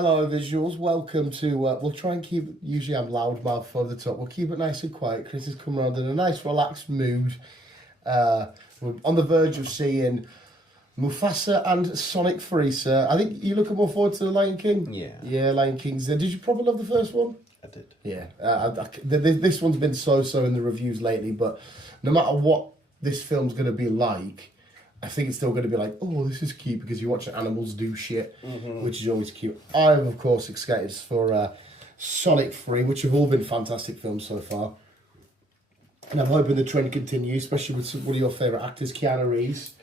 Hello, visuals. Welcome to. We'll try and keep. Usually, I'm loudmouth over the top. We'll keep it nice and quiet. Chris has come around in a nice, relaxed mood. We're on the verge of seeing Mufasa and Sonic Freezer. I think you're looking more forward to the Lion King. Yeah. Yeah, Lion King's there. Did you probably love the first one? I did. Yeah. This one's been so in the reviews lately, but no matter what this film's going to be like, I think it's still going to be like, oh, this is cute because you're watching animals do shit, which is always cute. I'm, of course, excited for Sonic 3, which have all been fantastic films so far. And I'm hoping the trend continues, especially with one of your favourite actors, Keanu Reeves.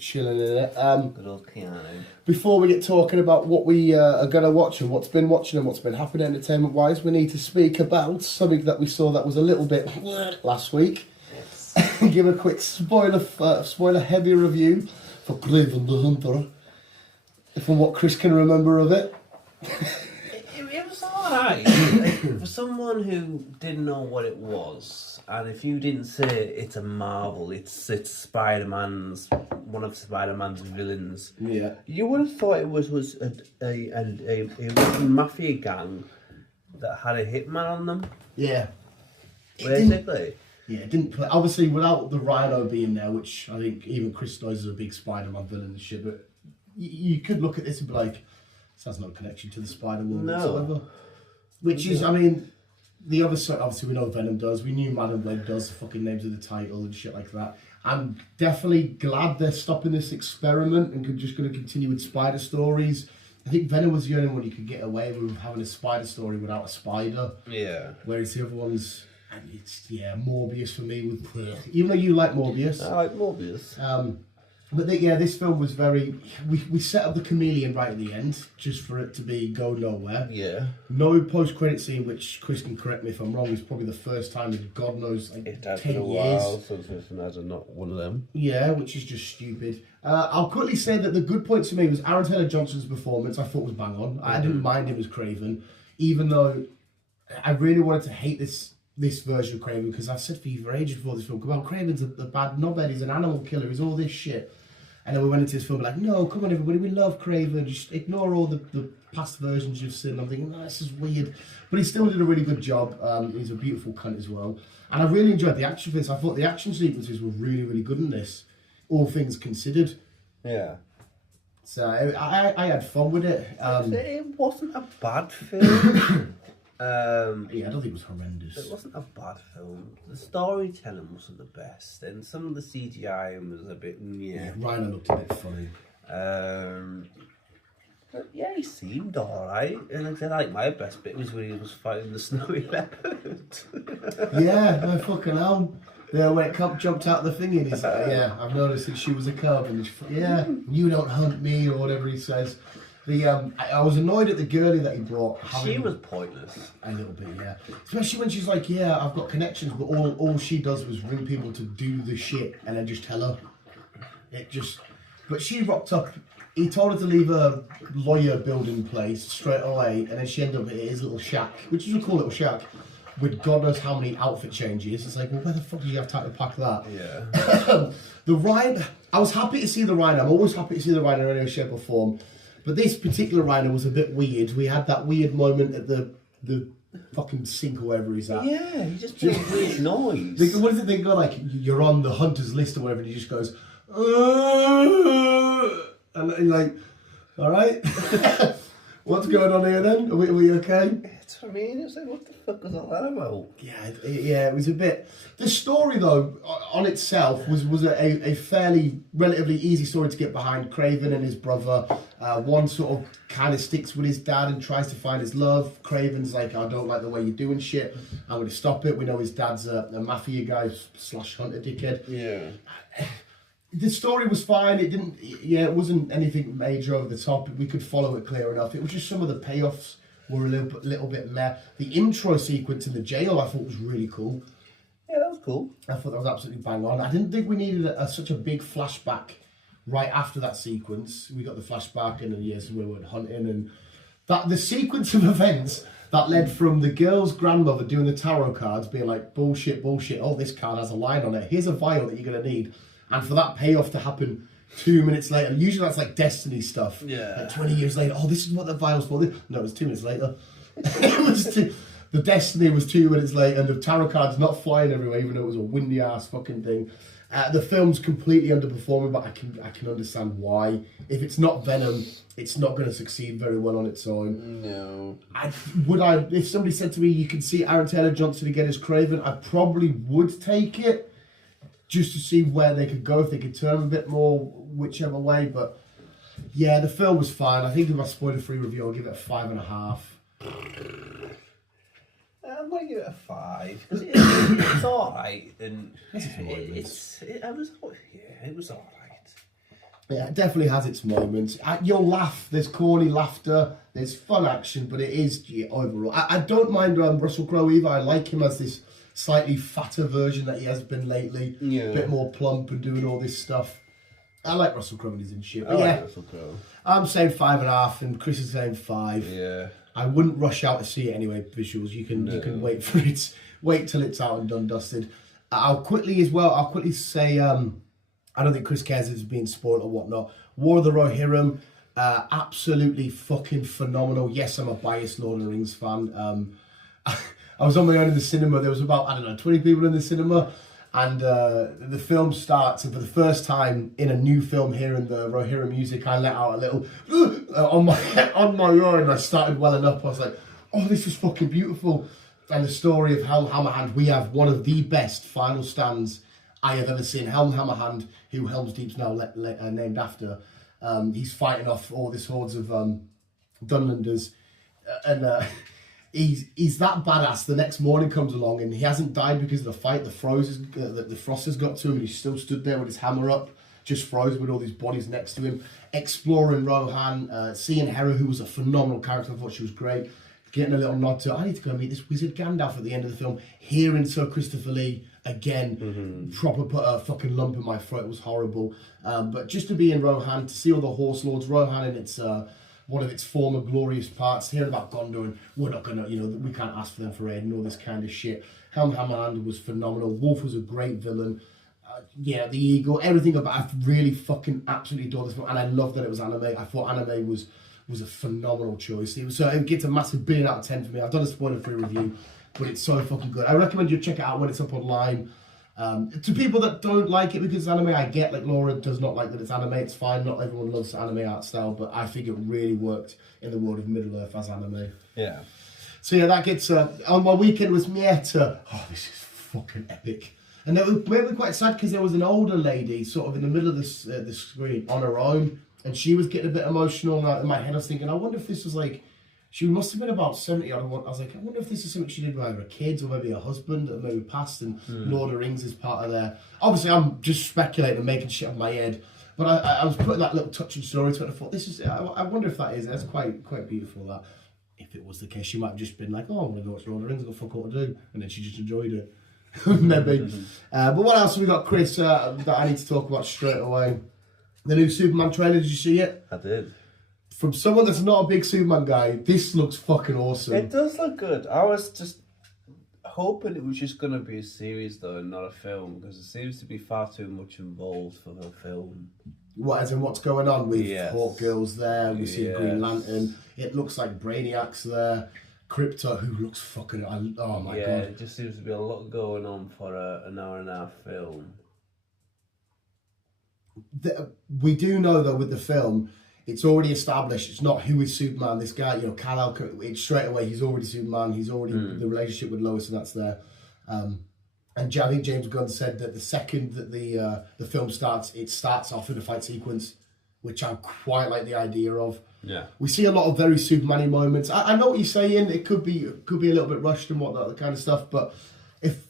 Chilling in it. Good old Keanu. Before we get talking about what we are going to watch and what's been watching and what's been happening entertainment-wise, we need to speak about something that we saw that was a little bit last week. Give a quick spoiler-heavy review for Kraven the Hunter, from what Chris can remember of it. It was alright. For someone who didn't know what it was, and if you didn't say it's a Marvel, it's Spider-Man's, one of Spider-Man's villains, Yeah. you would have thought it was a Russian mafia gang that had a hitman on them. Yeah. Basically. Yeah, it didn't play. Obviously, without the Rhino being there, which I think even Chris knows is a big Spider-Man villain and shit, but you could look at this and be like, this has no connection to the Spider-Man whatsoever. Which is, I mean, the other side, obviously we know Venom does, we knew Madam Web does, the fucking names of the title and shit like that. I'm definitely glad they're stopping this experiment and just going to continue with spider stories. I think Venom was the only one you could get away with having a spider story without a spider. Yeah. Whereas the other ones... And it's, Morbius for me, even though you like Morbius. I like Morbius. This film was very... We set up the chameleon right at the end, just for it to go nowhere. Yeah. No post-credit scene, which Chris can correct me if I'm wrong, is probably the first time in God knows, like, It has 10 been a years. while since we've had not one of them. Yeah, which is just stupid. I'll quickly say that the good points for me was Aaron Taylor-Johnson's performance. I thought was bang on. I didn't mind him as Kraven, even though I really wanted to hate this version of Kraven, because I've said for ages before this film, come on, Kraven's the bad knobhead, he's an animal killer, he's all this shit. And then we went into this film like, no, come on everybody, we love Kraven, just ignore all the past versions you've seen. I'm thinking, oh, this is weird. But he still did a really good job. He's a beautiful cunt as well. And I really enjoyed the action for this. I thought the action sequences were really, really good in this, all things considered. Yeah. So I had fun with it. It wasn't a bad film. I don't think it was horrendous. It wasn't a bad film. The storytelling wasn't the best, and some of the CGI was a bit Yeah, Rhino looked a bit funny. But yeah, he seemed alright. And I said, like, my best bit was when he was fighting the snowy leopard. Yeah, no fucking hell. Yeah, when it jumped out the thing and he's like, yeah, I've noticed that she was a cub, and you don't hunt me, or whatever he says. I was annoyed at the girlie that he brought. She was pointless. A little bit, yeah. Especially when she's like, yeah, I've got connections, but all she does was ring people to do the shit and then just tell her. But she rocked up. He told her to leave a lawyer building place straight away, and then she ended up at his little shack, which is a cool little shack, with God knows how many outfit changes. It's like, well, where the fuck did you have time to pack that? Yeah. The Rhino, I was happy to see the Rhino. I'm always happy to see the Rhino in any shape or form. But this particular Rhino was a bit weird. We had that weird moment at the fucking sink or wherever he's at. Yeah, he just made a weird noise. What is it they go like, you're on the hunter's list or whatever, and he just goes, and you're like, all right, what's going on here then? Are we okay? It's what I mean. It's like, what the fuck was all that about? Yeah, it was a bit... The story, though, on itself, was a fairly, relatively easy story to get behind. Kraven and his brother. One sort of kind of sticks with his dad and tries to find his love. Kraven's like, I don't like the way you're doing shit. I'm going to stop it. We know his dad's a mafia guy / hunter dickhead. Yeah. The story was fine. It wasn't anything major over the top. We could follow it clear enough. It was just some of the payoffs were a little bit meh. The intro sequence in the jail I thought was really cool. Yeah, that was cool. I thought that was absolutely bang on. I didn't think we needed such a big flashback right after that sequence. We got the flashback and then we went hunting, and that the sequence of events that led from the girl's grandmother doing the tarot cards being like, bullshit, oh, this card has a line on it. Here's a vial that you're going to need. And for that payoff to happen 2 minutes later. Usually that's like Destiny stuff. Yeah. Like 20 years later, oh, this is what the vial's for. No, it was 2 minutes later. The Destiny was 2 minutes later, and the tarot card's not flying everywhere, even though it was a windy ass fucking thing. The film's completely underperforming, but I can understand why. If it's not Venom, it's not going to succeed very well on its own. No. If somebody said to me, you can see Aaron Taylor Johnson again as Kraven, I probably would take it, just to see where they could go, if they could turn him a bit more, whichever way. But yeah, the film was fine. I think in my spoiler-free review, I'll give it a 5.5. I'm going to give it a 5 because it's all right, and it was all right. Yeah, it definitely has its moments. You'll laugh. There's corny laughter. There's fun action, but it is overall. I don't mind Russell Crowe either. I like him as this slightly fatter version that he has been lately. Yeah, a bit more plump and doing all this stuff. I like Russell Crowe when he's in shit. I But like Russell Crowe. I'm saying 5.5, and Chris is saying 5. Yeah. I wouldn't rush out to see it anyway. Visuals, you can wait for it. Wait till it's out and done dusted. I'll quickly say I don't think Chris cares if it's being spoiled or whatnot. War of the Rohirrim, absolutely fucking phenomenal. Yes, I'm a biased Lord of the Rings fan. I was on my own in the cinema. There was about 20 people in the cinema, and the film starts, and for the first time in a new film hearing the Rohirrim music, I let out a little on my own. I started welling up. I was like, oh, this is fucking beautiful. And the story of Helm Hammerhand, we have one of the best final stands I have ever seen. Helm Hammerhand, who Helm's Deep's now named after, he's fighting off all this hordes of Dunlanders, and he's that badass. The next morning comes along, and he hasn't died because of the fight. The frost has got to him, and he's still stood there with his hammer up, just frozen with all these bodies next to him, exploring Rohan, seeing Hera, who was a phenomenal character. I thought she was great. Getting a little nod to, I need to go meet this wizard Gandalf at the end of the film. Hearing Sir Christopher Lee again, proper put a fucking lump in my throat. It was horrible. But just to be in Rohan, to see all the horse lords, Rohan in its one of its former glorious parts, hearing about Gondor, and we're not gonna, we can't ask for them for aid and all this kind of shit. Helm Hammerhand was phenomenal. Wolf was a great villain. The Eagle, everything about. I really fucking absolutely adore this film, and I love that it was anime. I thought anime was a phenomenal choice. It gets a massive billion out of 10 for me. I've done a spoiler-free review, but it's so fucking good. I recommend you check it out when it's up online. To people that don't like it because it's anime, I get, like Laura does not like that it's anime. It's fine. Not everyone loves anime art style, but I think it really worked in the world of Middle-earth as anime. Yeah. So yeah, that gets on my weekend was Mieta. Oh, this is fucking epic. And it made me quite sad because there was an older lady sort of in the middle of the screen on her own, and she was getting a bit emotional. And in my head, I was thinking, I wonder if this was like, she must have been about 70. I was like, I wonder if this is something she did with either her kids or maybe her husband that maybe passed, and Lord of the Rings is part of there. Obviously, I'm just speculating and making shit up my head, but I was putting that little touching story to it. I thought, I wonder if that is. That's quite beautiful. That if it was the case, she might have just been like, oh, I'm gonna go watch Lord of the Rings. I've got fuck all to do, and then she just enjoyed it. Maybe. But what else have we got, Chris? That I need to talk about straight away. The new Superman trailer. Did you see it? I did. From someone that's not a big Superman guy, this looks fucking awesome. It does look good. I was just hoping it was just going to be a series, though, and not a film, because it seems to be far too much involved for the film. What, as in what's going on with Yes. Hawkgirl's there, we see Yes. Green Lantern, it looks like Brainiac's there, Krypto, who looks fucking, oh my Yeah, god. it just seems to be a lot going on for an hour and a half film. We do know, though, with the film, it's already established, it's not who is Superman, this guy, Kal-El, it's straight away, he's already Superman, he's already the relationship with Lois, and that's there. And I think James Gunn said that the second that the film starts, it starts off with a fight sequence, which I quite like the idea of. Yeah. We see a lot of very Superman-y moments. I know what you're saying, it could be a little bit rushed and whatnot, that kind of stuff, but if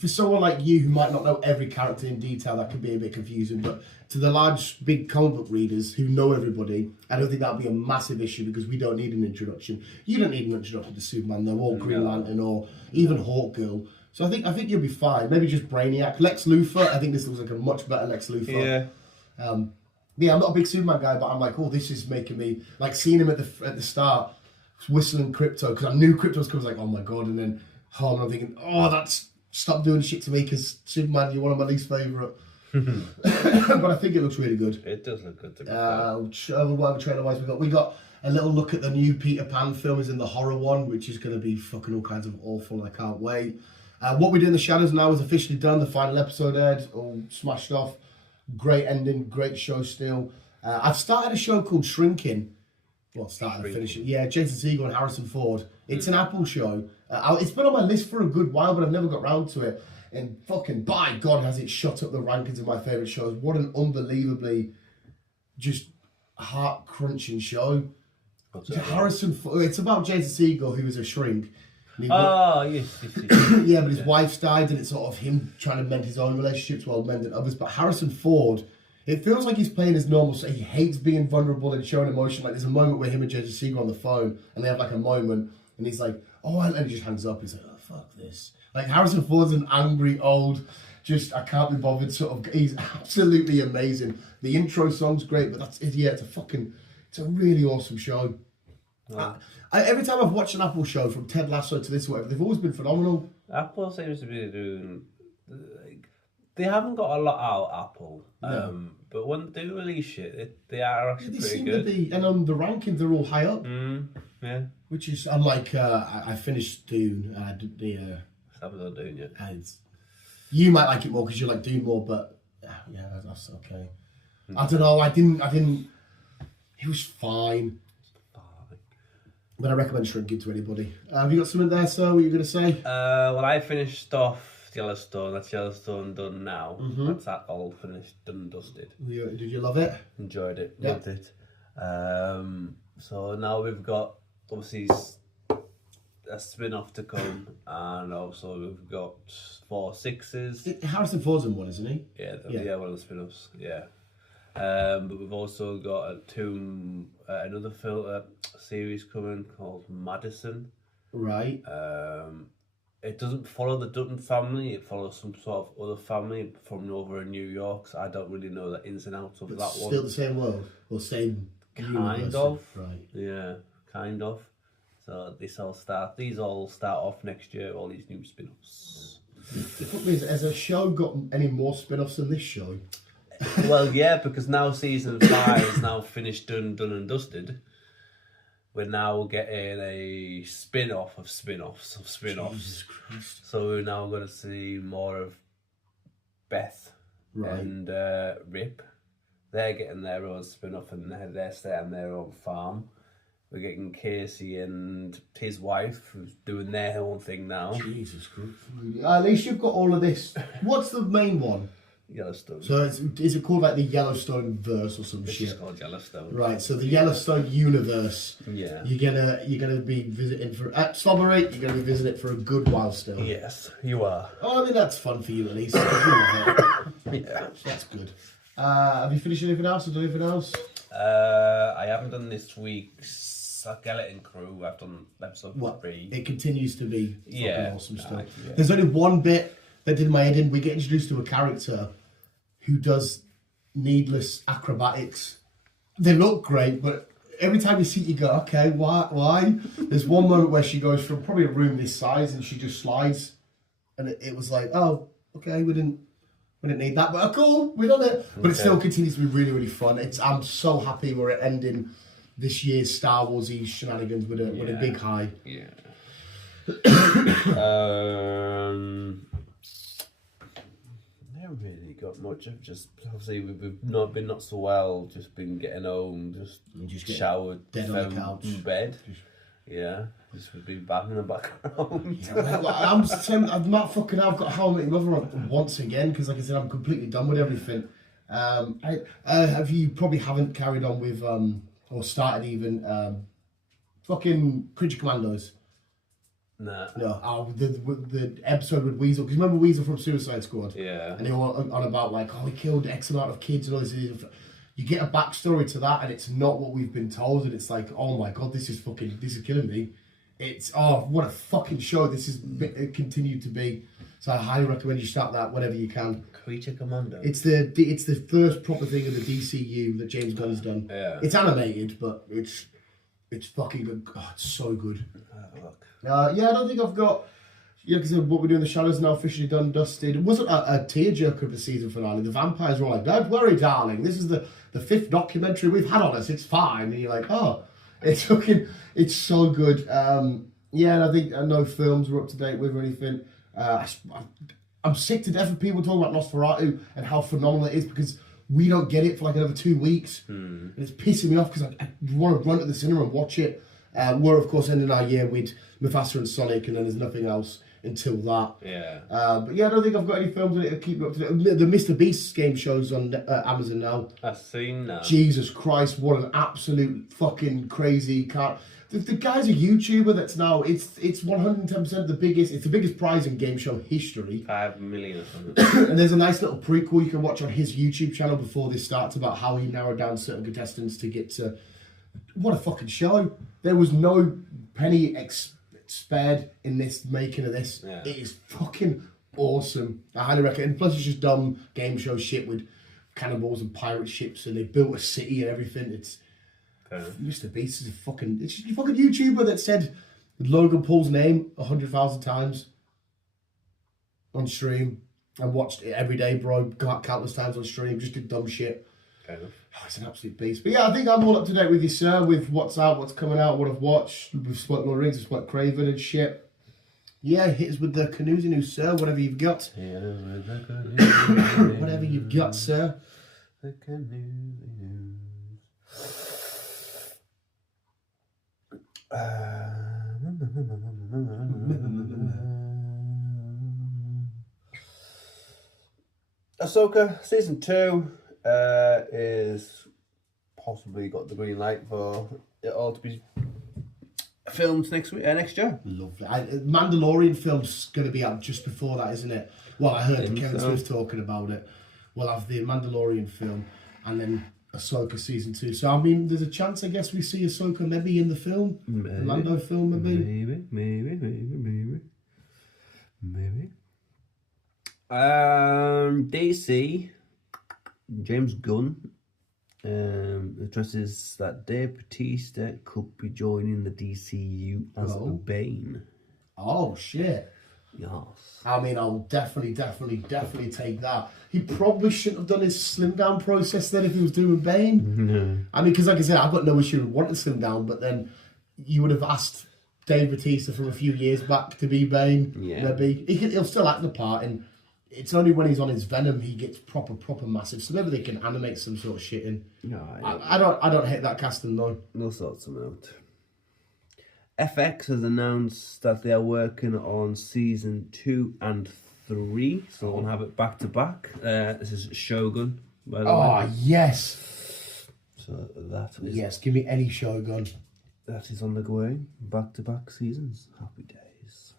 for someone like you who might not know every character in detail, that could be a bit confusing. But to the large, big comic book readers who know everybody, I don't think that would be a massive issue because we don't need an introduction. You don't need an introduction to Superman, though, or Green Lantern, or even Hawkgirl. So I think you'll be fine. Maybe just Brainiac. Lex Luthor, I think this looks like a much better Lex Luthor. Yeah. I'm not a big Superman guy, but I'm like, oh, this is making me, like, seeing him at the start, whistling Krypto, because I knew Krypto was coming, like, oh my god, and then I'm thinking, oh, stop doing shit to me, because Superman, you're one of my least favourite. but I think it looks really good. It does look good to me. Whatever trailer-wise we got a little look at the new Peter Pan film, is in the horror one, which is going to be fucking all kinds of awful. I can't wait. What We Do in the Shadows now is officially done. The final episode aired, all smashed off. Great ending, great show still. I've started a show called Shrinking. Well, started and finished it. Yeah, Jason Segel and Harrison Ford. It's an Apple show. It's been on my list for a good while, but I've never got round to it. And fucking, by God, has it shot up the rankings of my favourite shows. What an unbelievably just heart-crunching show. Harrison Ford. It's about Jason Segel, who was a shrink. Yes. Yeah, but his wife's died, and it's sort of him trying to mend his own relationships while mending others. But Harrison Ford, it feels like he's playing his normal. So he hates being vulnerable and showing emotion. Like there's a moment where him and Jason Segel are on the phone, and they have like a moment, and he's like, "Oh," and he just hangs up. He's like, "Oh, fuck this." Like Harrison Ford's an angry old, just I can't be bothered sort of. He's absolutely amazing. The intro song's great, but it's a really awesome show. Wow. Every time I've watched an Apple show, from Ted Lasso to this, whatever, they've always been phenomenal. Apple seems to be doing. They haven't got a lot out, Apple. No. But when they do release shit, they are actually pretty seem good. To be, and on the rankings, they're all high up. Yeah. Which is unlike I finished Dune. I did the. Haven't done Dune yet. You might like it more because you like Dune more, but yeah, that's okay. I don't know. I didn't. It was fine. But I recommend Shrinking to anybody. Have you got something there, sir? What are you going to say? Well, I finished off Yellowstone. That's Yellowstone done now. That's that all finished, done and dusted. Did you love it? Enjoyed it. Yeah. Loved it. So now we've got, obviously, a spin-off to come. And also we've got 4 6s. Harrison Ford's in one, isn't he? Yeah, one of the spin-offs. Yeah. But we've also got another film series coming called Madison. Right. It doesn't follow the Dutton family. It follows some sort of other family from over in New York. So I don't really know the ins and outs of that one. Still the same world or same kind universe? of. Right. Yeah, kind of. So these all start off next year. All these new spin-offs. The problem is, has a show got any more spin-offs than this show? Well, yeah, because now season 5 is now finished, done and dusted. We're now getting a spin-off of spin-offs of spin-offs. Jesus Christ. So we're now going to see more of Beth and Rip. They're getting their own spin-off and they're staying on their own farm. We're getting Casey and his wife, who's doing their own thing now. Jesus Christ. At least you've got all of this. What's the main one? Yellowstone. So is it called like the Yellowstone verse or some It's shit? just called Yellowstone. Right, so the Yellowstone universe. Yeah. You're gonna be visiting for at Slobbery. You're gonna be visiting it for a good while still. Yes, you are. Oh, I mean that's fun for you at least. You love it. Yeah. That's good. Have you finished anything else or done anything else? I haven't done this week's Skeleton Crew. I've done episode 3. It continues to be fucking awesome stuff. Yeah. There's only one bit that did my head in. We get introduced to a character who does needless acrobatics. They look great, but every time you see it, you go, okay, why? There's one moment where she goes from probably a room this size and she just slides. And it was like, oh, okay, we didn't need that, but cool, we done it. But it still continues to be really, really fun. I'm so happy we're ending this year's Star Wars-y shenanigans with a big high. Yeah. Never really got much. I've just obviously we've not been so well. Just been getting home, just showered, dead on the couch, in bed. Yeah, just would be bad in the background. I'm not fucking. I've got How I Met Your Mother on once again because, like I said, I'm completely done with everything. You probably haven't carried on with or started even fucking Creature Commandos. Nah. No, the episode with Weasel, because remember Weasel from Suicide Squad? Yeah. And they were on about like, oh, he killed X amount of kids and all this. You get a backstory to that, and it's not what we've been told, and it's like, oh my god, this is killing me. It's what a fucking show this is continued to be. So I highly recommend you start that whenever you can. Creature Commando. It's the first proper thing of the DCU that James Gunn's done. Yeah. It's animated, but it's fucking good. Oh, it's so good. Have a look. Yeah, I don't think I've got Yeah, because what we do in the shadows now officially done, dusted. It wasn't a tearjerker of the season finale. The vampires were all like, "Don't worry, darling. This is the 5th documentary we've had on us. It's fine." And you're like, "Oh, it's so good." Yeah, and I think no films were up to date with or anything. I'm sick to death of people talking about Nosferatu and how phenomenal it is because we don't get it for like another 2 weeks. And it's pissing me off because I want to run to the cinema and watch it. We're, of course, ending our year with Mufasa and Sonic, and then there's nothing else until that. Yeah. But yeah, I don't think I've got any films that keep me up to date. The Mr. Beast game shows on Amazon now. I've seen that. Jesus Christ, what an absolute fucking crazy car. The guy's a YouTuber that's now, it's 110% the biggest prize in game show history. 5 million or something. And there's a nice little prequel you can watch on his YouTube channel before this starts about how he narrowed down certain contestants to get to. What a fucking show. There was no penny spared in this making of this. Yeah. It is fucking awesome. I highly recommend it. Plus it's just dumb game show shit with cannibals and pirate ships and they built a city and everything. It's Mr. Beast is a fucking YouTuber that said Logan Paul's name 100,000 times on stream. I watched it every day, bro. Countless times on stream. Just did dumb shit. Fair enough. Oh, it's an absolute beast. But yeah, I think I'm all up to date with you, sir, with what's out, what's coming out, what I've watched. We've spoke Lord of the Rings, we've spoke Kraven and shit. Yeah, hit us with the canoes news, sir. Whatever you've got. Yeah, with the canoe. Whatever you've got, sir. The canoe. Ahsoka season 2 is possibly got the green light for it all to be filmed next year. Lovely. Mandalorian film's going to be out just before that, isn't it? Well, I heard Kevin Smith talking about it. We'll have the Mandalorian film and then Ahsoka season 2. So, I mean, there's a chance, I guess, we see Ahsoka maybe in the film. Maybe. The Mando film, maybe. Maybe. DC, James Gunn addresses that Dave Bautista could be joining the DCU as Bane. Oh, shit. Yes. I mean, I'll definitely take that. He probably shouldn't have done his slim down process then if he was doing Bane. No. I mean, because like I said, I've got no issue with wanting to slim down, but then you would have asked Dave Bautista from a few years back to be Bane. Yeah. Maybe. He'll still act the part, and it's only when he's on his Venom he gets proper massive. So maybe they can animate some sort of shit in. No, I don't hate that casting though. No sorts of note. FX has announced that they are working on season 2 and 3, so we'll have it back to back. This is Shogun, by the way. Oh yes. So that is Yes, give me any Shogun. that is on the way. Back to back seasons. Happy days.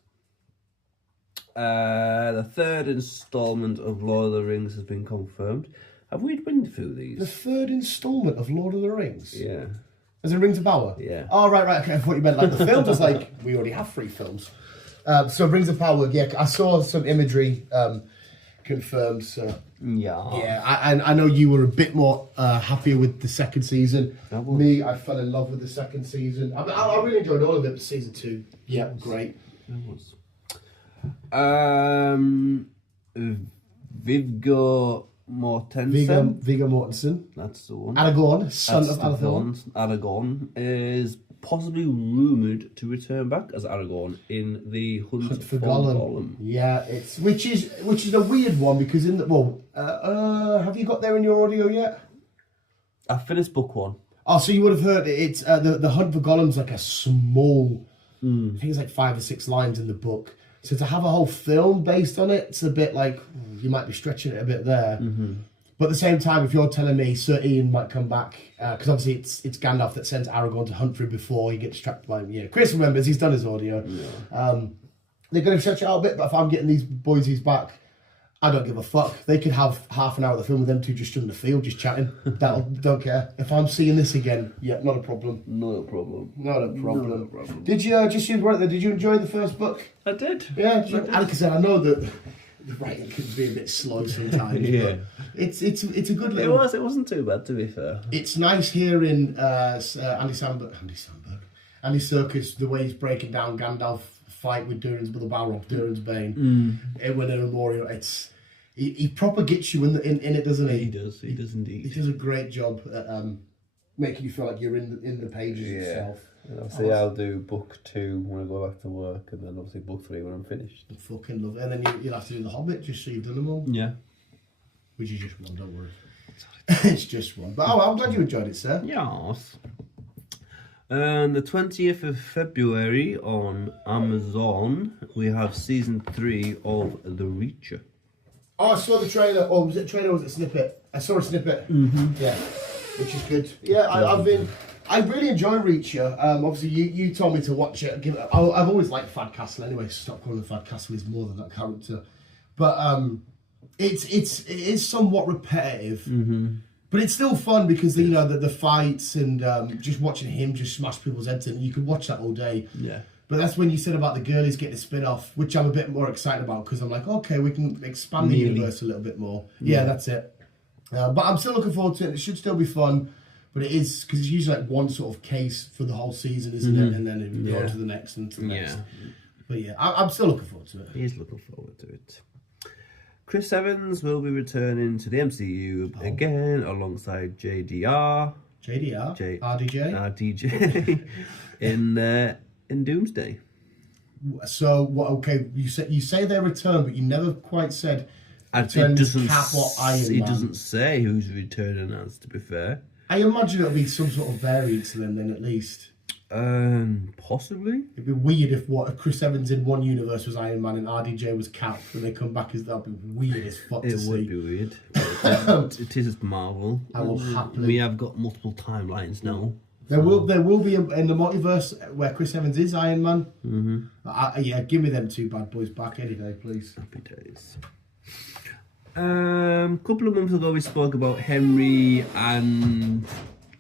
The 3rd installment of Lord of the Rings has been confirmed. Have we been through these? The 3rd installment of Lord of the Rings. Yeah. As in Rings of Power? Yeah. Oh, right, okay. I thought you meant like the films. I was like, we already have 3 films. So Rings of Power, yeah, I saw some imagery confirmed. So yeah, I know you were a bit more happier with the 2nd season. Me, I fell in love with the 2nd season. I really enjoyed all of it, but season 2, yeah, great. It was. Viggo Mortensen. Viggo Mortensen. That's the one. Aragorn, son of Aragorn. Aragorn is possibly rumoured to return back as Aragorn in the Hunt for Gollum. Yeah, it's which is a weird one because in the have you got there in your audio yet? I finished book 1. Oh, so you would have heard it. It's the Hunt for Gollum's like a small. I think it's like 5 or 6 lines in the book. So to have a whole film based on it, it's a bit like you might be stretching it a bit there. Mm-hmm. But at the same time, if you're telling me Sir Ian might come back, because obviously it's Gandalf that sends Aragorn to hunt for him before he gets distracted by him. Yeah, Chris remembers, he's done his audio. Yeah. They're going to stretch it out a bit, but if I'm getting these boys back, I don't give a fuck. They could have half an hour of the film with them two just in the field, just chatting. Don't care. If I'm seeing this again, yeah, not a problem. Not a problem. Not a problem. Did you did you enjoy the first book? I did. Yeah, like I said, I know that the writing can be a bit slow sometimes. Yeah. But it's a good little. It wasn't too bad, to be fair. It's nice hearing Andy Serkis, the way he's breaking down Gandalf fight with Durin's brother Balrog, Durin's Bane, when in Memorial. He proper gets you in it, doesn't he? He does indeed. He does a great job at making you feel like you're in the pages itself. And obviously I'll do book 2 when I go back to work, and then obviously book 3 when I'm finished. I fucking love it. And then you'll have to do The Hobbit just so you've done them all. Yeah. Which is just one, don't worry. It's just one. But I'm glad you enjoyed it, sir. Yes. And the 20th of February on Amazon, we have season 3 of The Reacher. Oh, I saw the trailer. Or was it a trailer or was it a snippet? I saw a snippet. Mm-hmm. Yeah, which is good. Yeah, I really enjoy Reacher. Obviously, you told me to watch it. I've always liked Fad Castle anyway, so stop calling him Fad Castle. He's more than that character. But it is somewhat repetitive. Mm-hmm. But it's still fun because the fights and just watching him just smash people's heads in. You could watch that all day. Yeah. But that's when you said about the girlies getting a spin-off, which I'm a bit more excited about because I'm like, okay, we can expand the universe a little bit more. Yeah, that's it. But I'm still looking forward to it. It should still be fun. But it is, because it's usually like one sort of case for the whole season, isn't it? And then it will go on to the next and to the next. But yeah, I'm still looking forward to it. He's looking forward to it. Chris Evans will be returning to the MCU again alongside JDR. RDJ in Doomsday. So what? Okay, you say they return, but you never quite said. It doesn't. It doesn't say who's returning as. To be fair, I imagine it'll be some sort of variant to them then, at least. Possibly. It'd be weird if Chris Evans in one universe was Iron Man and RDJ was Cap, and they come back as that'd be weird as fuck to see. It would be weird. It is Marvel. I will happily. We have got multiple timelines now. There will be in the multiverse where Chris Evans is Iron Man. Mm-hmm. Yeah, give me them 2 bad boys back any day, please. Happy days. Couple of months ago we spoke about Henry and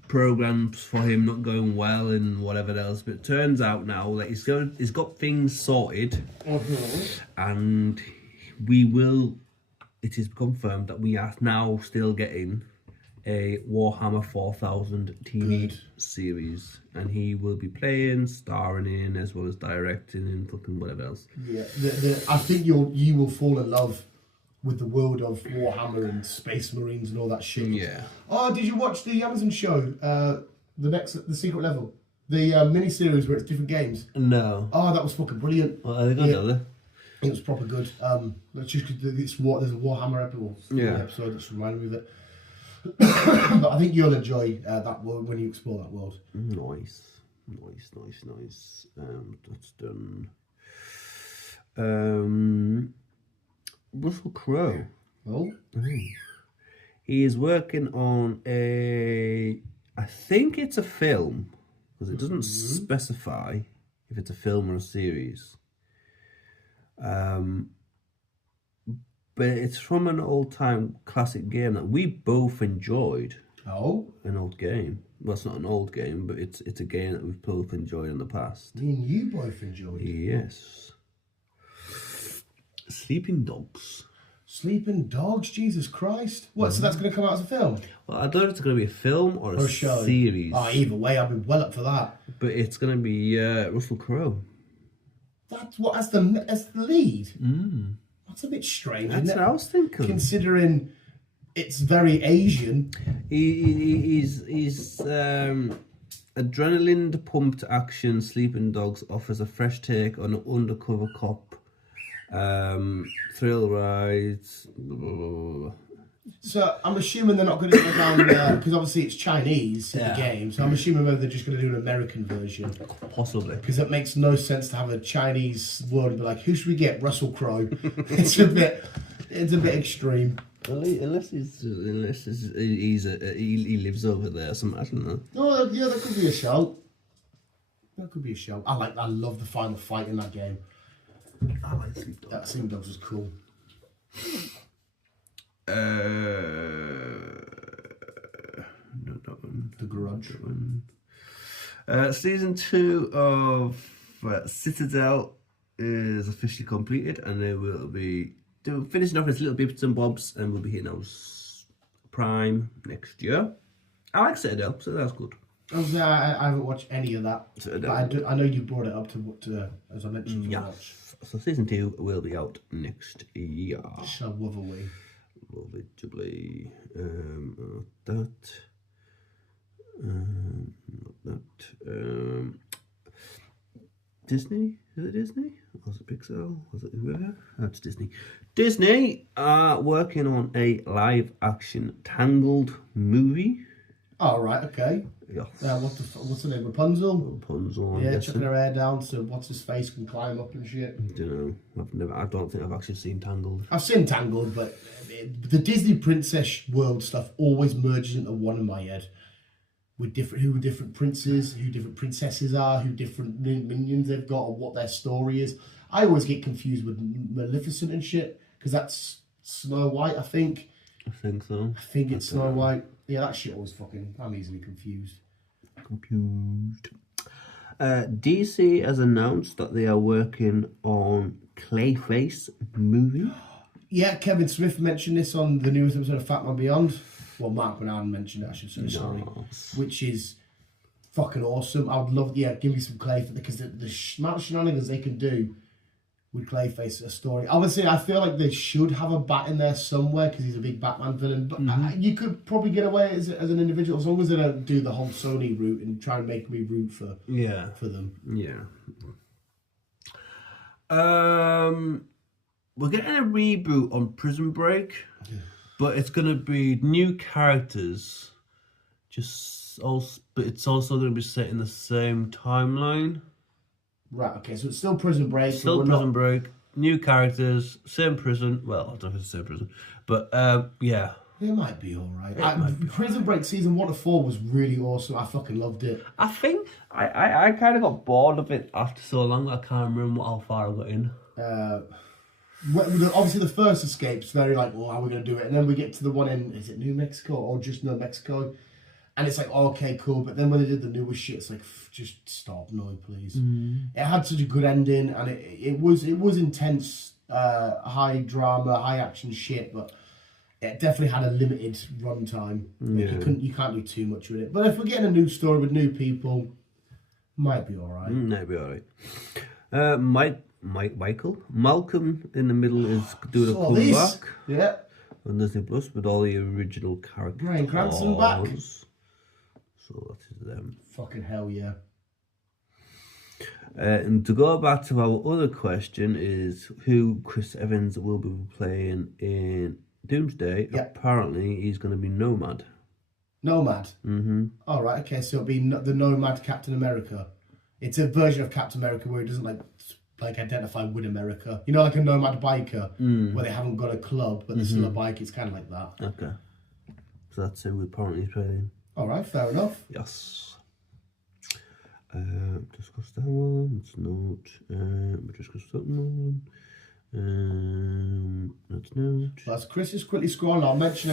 programs for him not going well and whatever else, but it turns out now that he's got things sorted, and it is confirmed that we are now still getting a Warhammer 4000 TV series, and he will be starring in, as well as directing and fucking whatever else. Yeah, I think you will fall in love with the world of Warhammer and Space Marines and all that shit. Yeah. Oh, did you watch the Amazon show, the Secret Level? The mini-series where it's different games? No. Oh, that was fucking brilliant. Well, are they good, are they? It was proper good. There's a Warhammer episode that's reminded me of it. But I think you'll enjoy that world when you explore that world. Nice. That's done. Russell Crowe. Oh. He is working on I think it's a film, because it doesn't specify if it's a film or a series. But it's from an old-time classic game that we both enjoyed. Oh? An old game. Well, it's not an old game, but it's a game that we've both enjoyed in the past. Me and you both enjoyed? Yes. Sleeping Dogs. Sleeping Dogs? Jesus Christ. What, so that's going to come out as a film? Well, I don't know if it's going to be a film or a show. Series. Oh, either way, I'd be well up for that. But it's going to be Russell Crowe. That's the lead? That's a bit strange, That's isn't what it? I was thinking. Considering it's very Asian. He's adrenaline-pumped action. Sleeping Dogs offers a fresh take on an undercover cop, thrill rides. Blah, blah, blah, blah. So I'm assuming they're not going to go down there because obviously it's Chinese in the game. So I'm assuming maybe they're just going to do an American version. Possibly, because it makes no sense to have a Chinese word and be like, "Who should we get?" Russell Crowe. It's a bit extreme. Unless he lives over there, or something. I don't know. No, yeah, that could be a shout. I love the final fight in that game. I like Sleep Dogs. That Sleeping Dogs was cool. Not that one. The Grudge. Season 2 of Citadel is officially completed, and they will be finishing off its little bits and bobs, and we'll be hitting those Prime next year. I like Citadel, so that's good. I haven't watched any of that. So But I know you brought it up to as I mentioned, to watch. So season 2 will be out next year. So Wotherly. Lovely. Not that. Disney? Is it Disney? Was it Pixar? Was it whoever? That's Disney. Disney are working on a live action Tangled movie. Oh, right, okay. Yes. What's the name? Rapunzel? Rapunzel. Yeah, chucking her hair down so what's his face can climb up and shit. I don't think I've actually seen Tangled. I've seen Tangled, but the Disney princess world stuff always merges into one in my head. With who different princes, who different princesses are, who different minions they've got, or what their story is. I always get confused with Maleficent and shit, because that's Snow White, I think. I think so. I think it's Snow White. Yeah, that shit always I'm easily confused. DC has announced that they are working on Clayface movie. Yeah, Kevin Smith mentioned this on the newest episode of Fat Man Beyond. Well, Mark Bernard mentioned it, I should say, sorry. Which is fucking awesome. I would love, give me some Clayface, because the amount of shenanigans they can do with Clayface, a story. Obviously, I feel like they should have a Bat in there somewhere, because he's a big Batman villain, but you could probably get away as an individual, as long as they don't do the whole Sony route and try and make me root for them. Yeah. We're getting a reboot on Prison Break. But it's going to be new characters, but it's also going to be set in the same timeline. Right, okay, so it's still Prison Break. Break, new characters, same prison. Well, I don't know if it's the same prison, but yeah. It might be alright. Prison Break season 1 to 4 was really awesome. I fucking loved it. I think I kind of got bored of it after so long. I can't remember how far I got in. Obviously the first escape's very like, oh, how are we going to do it? And then we get to the one in, is it New Mexico or just New Mexico? And it's like, oh, okay, cool. But then when they did the newest shit, it's like, just stop, no, please. It had such a good ending, and it was intense, high drama, high action shit, but it definitely had a limited runtime. Like you can't do too much with it. But if we're getting a new story with new people, might be alright. Might be alright. Malcolm in the Middle is doing a comeback. Yeah. On Disney Plus with all the original characters. Bryan Cranston back. So that is them. Fucking hell yeah. And to go back to our other question is who Chris Evans will be playing in Doomsday. Yep. Apparently he's going to be Nomad. Nomad? Mm-hmm. All right, okay, so it'll be the Nomad Captain America. It's a version of Captain America where he doesn't like identify with America. You know, like a nomad biker where they haven't got a club but they're still a bike. It's kind of like that. Okay. So that's who we're apparently playing. All right, fair enough. Yes. Discuss that one. It's not. We discussed that one. That's not. As Chris is quickly scrolling, I'll mention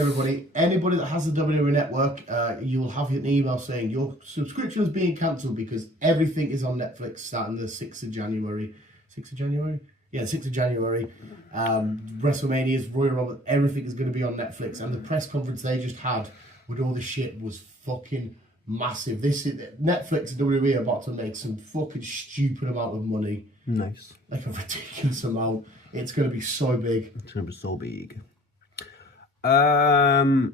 anybody that has the WWE Network, you will have an email saying your subscription is being cancelled because everything is on Netflix starting the 6th of January. 6th of January? Yeah, 6th of January. WrestleMania's, Royal Rumble, everything is going to be on Netflix. And the press conference they just had with all the shit was fucking massive. Netflix and WWE are about to make some fucking stupid amount of money. Nice. Like a ridiculous amount. It's going to be so big. It's going to be so big. We're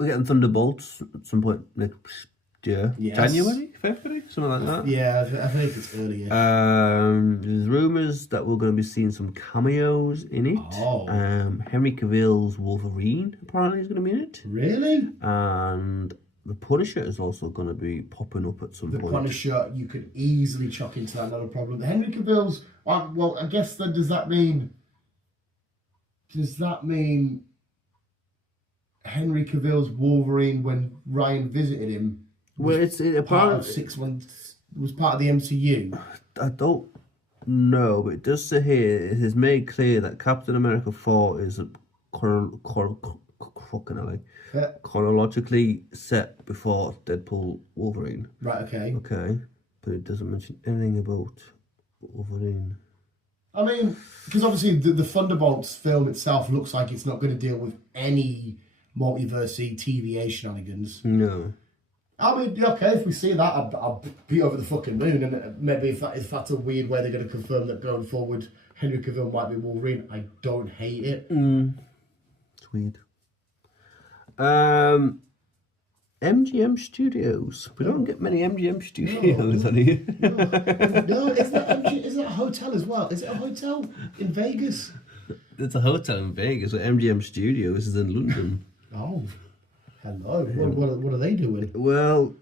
getting Thunderbolts at some point next year. Yes. January? February? Something like that. Yeah, I think it's earlier. There's rumours that we're going to be seeing some cameos in it. Oh. Henry Cavill's Wolverine apparently is going to be in it. Really? And the Punisher is also going to be popping up at some point. The Punisher, you could easily chuck into that, not a problem. The Henry Cavill's, well, I guess then does that mean Henry Cavill's Wolverine when Ryan visited him? Well, it's part of 6 months. Was part of the MCU. I don't know, but it does say here it is made clear that Captain America 4 is chronologically set before Deadpool Wolverine. Right. Okay. Okay, but it doesn't mention anything about Wolverine. I mean, because obviously the Thunderbolts film itself looks like it's not going to deal with any multiverse TVA shenanigans. No. I mean, okay, if we see that, I'll be over the fucking moon. And maybe if that's a weird way they're going to confirm that going forward, Henry Cavill might be Wolverine, I don't hate it. It's weird. MGM Studios. We don't get many MGM Studios on here. No, is that a hotel as well? Is it a hotel in Vegas? It's a hotel in Vegas, but MGM Studios is in London. Oh, hello. What are they doing? Well,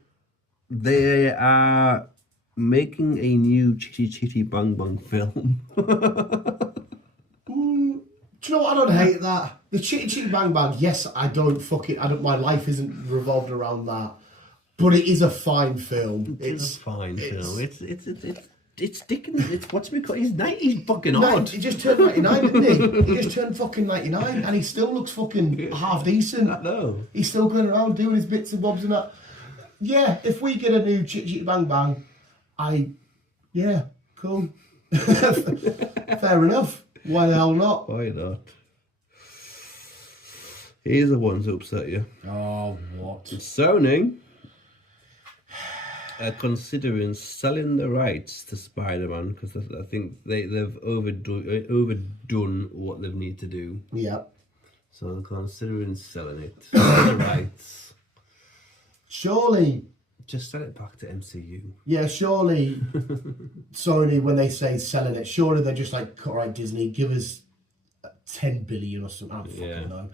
they are making a new Chitty Chitty Bang Bang film. Do you know what? I don't hate that. The Chitty Chitty Bang Bang, yes, my life isn't revolved around that. But it is a fine film. It's a fine film. It's Dickens. It's what's we call. He's fucking odd. He just turned 99, didn't he? He just turned fucking 99, and he still looks fucking half decent. I know. He's still going around doing his bits and bobs and that. Yeah, if we get a new Chitty Chitty Bang Bang, cool. Fair enough. Why the hell not? Why not? Here's the ones that upset you. Oh, what? Sony are considering selling the rights to Spider-Man because I think they've overdone what they need to do. Yeah. So they're considering selling it. The rights. Surely. Just sell it back to MCU. Yeah, surely Sony, when they say selling it, surely they're just like, all right, Disney, give us 10 billion or something. I don't fucking know.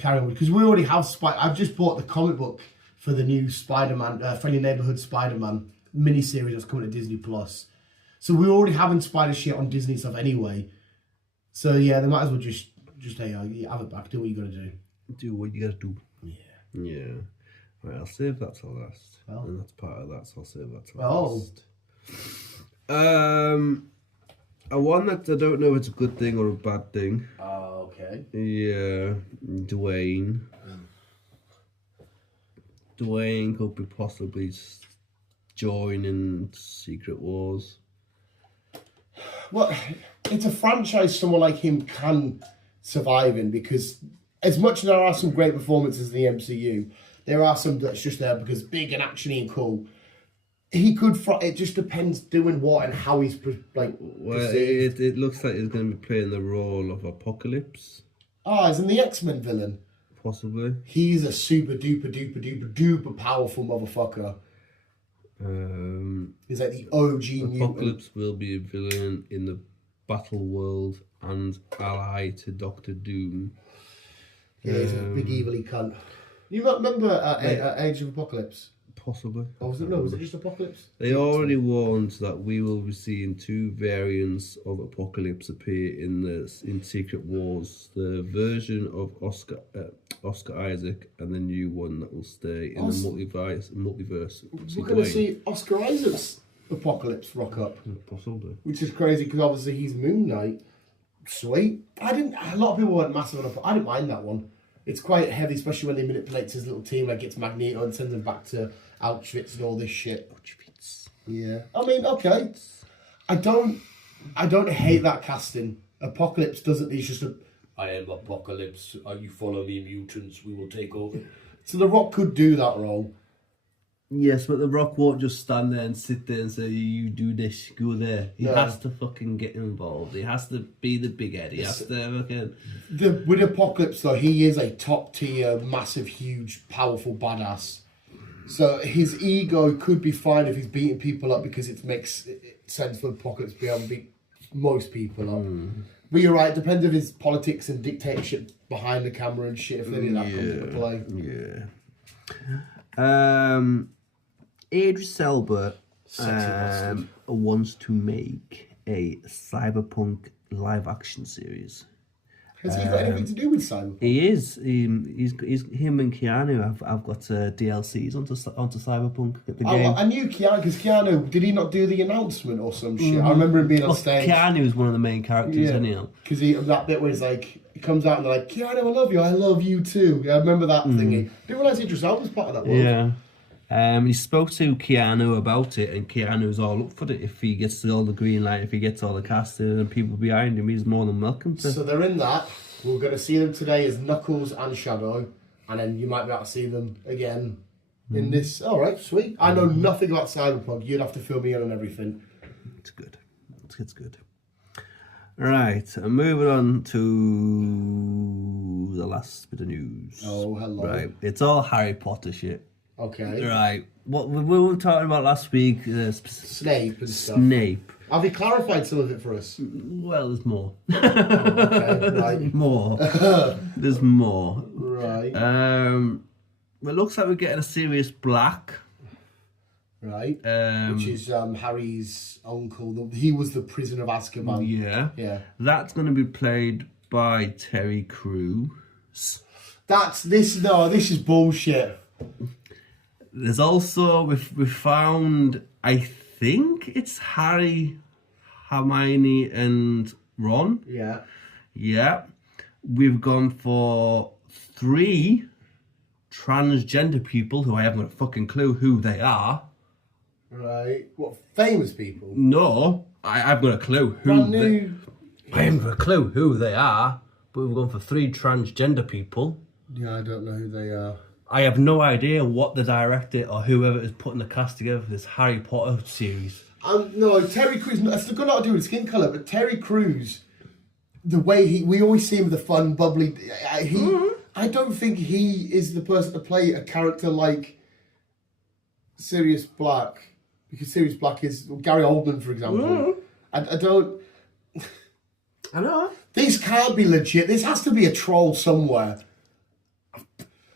Carry on. Because we already have I've just bought the comic book for the new Spider-Man, Friendly Neighborhood Spider-Man miniseries that's coming to Disney Plus. So we're already having Spider shit on Disney stuff anyway. So yeah, they might as well just hey, have it back. Do what you got to do. Do what you got to do. Yeah. Yeah. Right, I'll save that till last. Oh. And that's part of that, so I'll save that till last. A one that I don't know if it's a good thing or a bad thing. Oh, okay. Yeah, Dwayne. Dwayne could be possibly joining Secret Wars. Well, it's a franchise someone like him can survive in, because as much as there are some great performances in the MCU, there are some that's just there because big and actiony and cool. He could. It just depends doing what and how he's like. Well, it looks like he's going to be playing the role of Apocalypse. As in the X-Men villain. Possibly. He's a super duper powerful motherfucker. He's like the OG Apocalypse mutant. will be a villain in the Battle World and ally to Doctor Doom. Yeah, he's a big evilly cunt. You might remember Age of Apocalypse? Possibly. Or was it just Apocalypse? They already warned that we will be seeing two variants of Apocalypse appear in Secret Wars. The version of Oscar Isaac and the new one that will stay in the multiverse. We're going to see Oscar Isaac's Apocalypse rock up. Possibly. Which is crazy because obviously he's Moon Knight. Sweet. A lot of people weren't massive on I didn't mind that one. It's quite heavy, especially when he manipulates his little team, like gets Magneto and sends them back to Auschwitz and all this shit. Auschwitz. Yeah. I mean, okay. I don't hate that casting. Apocalypse doesn't. He's just I am Apocalypse. You follow me, mutants. We will take over. So The Rock could do that role. Yes, but The Rock won't just stand there and sit there and say, you do this, go there. He has to fucking get involved. He has to be the big head. He has to fucking... With Apocalypse, though, he is a top-tier, massive, huge, powerful badass. So his ego could be fine if he's beating people up because it makes sense for Apocalypse to be able to beat most people up. But you're right, it depends on his politics and dictatorship behind the camera and shit, if any of that comes into play. Yeah. Idris Elba wants to make a cyberpunk live action series. Has he got anything to do with Cyberpunk? He is. He's him and Keanu have got DLCs onto Cyberpunk at the game. I knew Keanu because Keanu, did he not do the announcement or some shit? I remember him being on stage. Keanu is one of the main characters, anyhow. Because that bit where he's like, he comes out and they're like, Keanu, I love you too. Yeah, I remember that thingy. Didn't realise Idris Elba was part of that world. Yeah. He spoke to Keanu about it, and Keanu's all up for it. If he gets all the green light, if he gets all the casting and people behind him, he's more than welcome to. So they're in that. We're going to see them today as Knuckles and Shadow, and then you might be able to see them again in this. All right, sweet. I know nothing about Cyberpunk. You'd have to fill me in on everything. It's good. It's good. Right, I'm moving on to the last bit of news. Oh, hello. Right, it's all Harry Potter shit. Okay. Right, what we were talking about last week. Snape and stuff. Snape. Have you clarified some of it for us? Well, there's more. Okay, right. More. There's more. Right. It looks like we're getting a Sirius Black. Right. Which is Harry's uncle. He was the prisoner of Azkaban. Yeah. Yeah. That's going to be played by Terry Crews. This is bullshit. There's also, we found, I think it's Harry, Hermione and Ron. Yeah. Yeah. We've gone for 3 transgender people who I haven't got a fucking clue who they are. Right. What, famous people? No, I've got a clue who Brand new. I haven't got a clue who they are, but we've gone for 3 transgender people. Yeah, I don't know who they are. I have no idea what the director or whoever is putting the cast together for this Harry Potter series. No, Terry Crews, it's got nothing to do with skin colour, but Terry Crews, the way we always see him with the fun, bubbly, I don't think he is the person to play a character like Sirius Black, because Sirius Black is Gary Oldman, for example. I don't... I know. This can't be legit. This has to be a troll somewhere.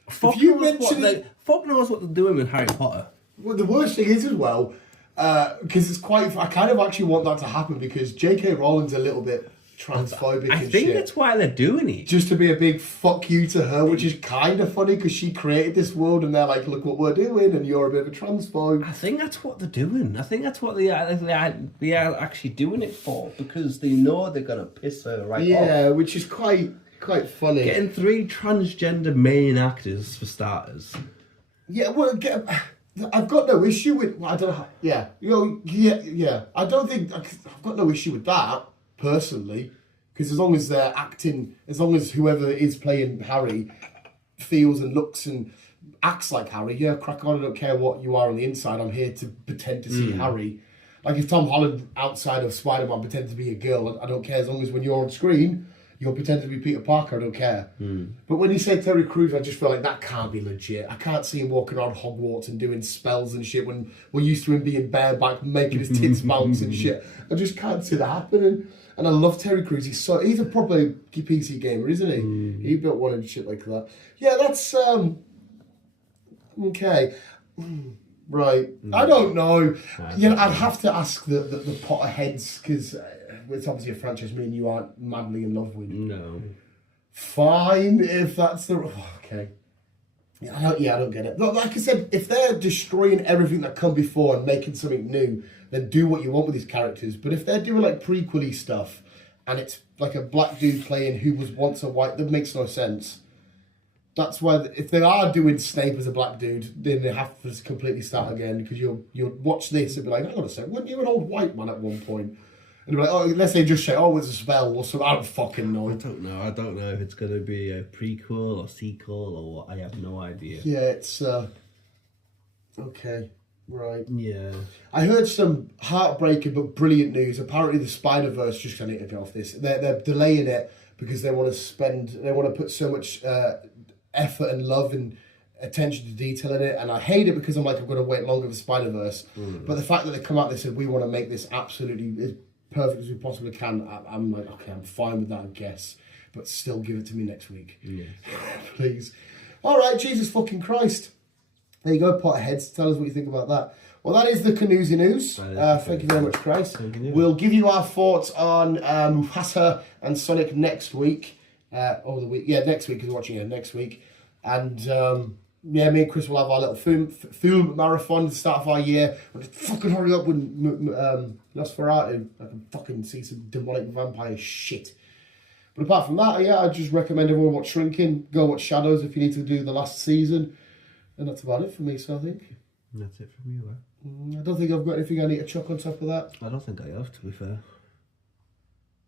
Fuck knows what they're doing with Harry Potter. Well, the worst thing is as well, because it's quite... I kind of actually want that to happen because J.K. Rowling's a little bit transphobic I and think shit. that's why they're doing it. Just to be a big fuck you to her, which is kind of funny because she created this world and they're like, look what we're doing and you're a bit of a transphobe. I think that's what they're doing. I think that's what they are actually doing it for, because they know they're going to piss her right off. Yeah, which is quite funny. Getting 3 transgender main actors for starters. Yeah, well, I've got no issue with... I don't know. Yeah. Yeah. I don't think... I've got no issue with that, personally. Because as long as they're acting... As long as whoever is playing Harry feels and looks and acts like Harry, yeah, crack on. I don't care what you are on the inside. I'm here to pretend to see Harry. Like if Tom Holland, outside of Spider-Man, pretended to be a girl, I don't care. As long as when you're on screen... You're pretending to be Peter Parker, I don't care. But when you say Terry Crews, I just feel like that can't be legit. I can't see him walking around Hogwarts and doing spells and shit when we're used to him being bareback, making his tits bounce and shit. I just can't see that happening. And I love Terry Crews. He's a proper PC gamer, isn't he? He built one and shit like that. Yeah, that's... Okay. Right. I don't know. I'd have to ask the Potter heads, because... it's obviously a franchise me and you aren't madly in love with. No. Fine, if that's the... Okay. I don't get it. Like I said, if they're destroying everything that come before and making something new, then do what you want with these characters. But if they're doing like prequel-y stuff, and it's like a black dude playing who was once a white, that makes no sense. That's why, if they are doing Snape as a black dude, then they have to completely start again, because you'll watch this and be like, hang on a second, weren't you an old white man at one point? And they're like, oh, unless they just say, oh, it's a spell or something. I don't fucking know. I don't know if it's going to be a prequel or sequel or what. I have no idea. Yeah, it's... Okay, right. Yeah. I heard some heartbreaking but brilliant news. Apparently the Spider-Verse, just I need to get off this, they're delaying it because they want to put so much effort and love and attention to detail in it, and I hate it because I'm like, I'm going to wait longer for Spider-Verse. But the fact that they come out, they said, we want to make this absolutely... as perfect as we possibly can. I'm like, okay, I'm fine with that, I guess, but still give it to me next week. Yeah. Please. All right, Jesus fucking Christ. There you go, Potterheads. Tell us what you think about that. Well, that is the Canoozy news. Thank you very much, Christ. We'll give you our thoughts on Mufasa and Sonic next week. Next week, because we're watching it next week. And... me and Chris will have our little film marathon at the start of our year. We'll just fucking hurry up with Nosferatu. I can fucking see some demonic vampire shit. But apart from that, I just recommend everyone watch Shrinking. Go watch Shadows if you need to do the last season. And that's about it for me, so I think. That's it from you, eh? I don't think I've got anything I need to chuck on top of that. I don't think I have, to be fair.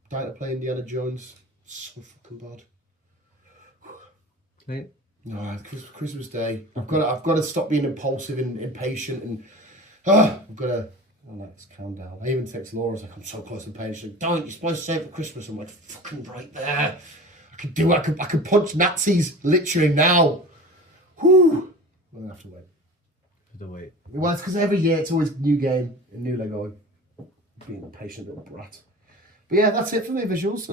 Dying to play Indiana Jones. So fucking bad. play it? No, Christmas Day. I've got to stop being impulsive and impatient, and I've got to. Oh, let's calm down. I even text Laura. I was like, I'm so close to paying. She said, "Don't. You're supposed to save for Christmas." I'm like, fucking right there. I could do it. I could punch Nazis literally now. Whew. We're gonna have to wait. Well, it's because every year it's always new game and new Lego. Being a patient little brat. But yeah, that's it for me, visuals.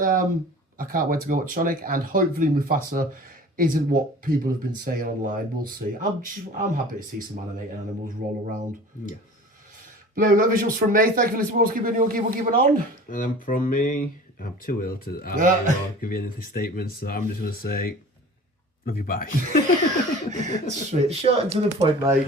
I can't wait to go watch Sonic, and hopefully Mufasa isn't what people have been saying online. We'll see. I'm happy to see some animated animals roll around. Yeah. But there we go, visuals from me. Thank you for listening. We'll keep it on. And then from me, I'm too ill to give you anything statements, so I'm just going to say, love you, bye. Straight, short and to the point, mate.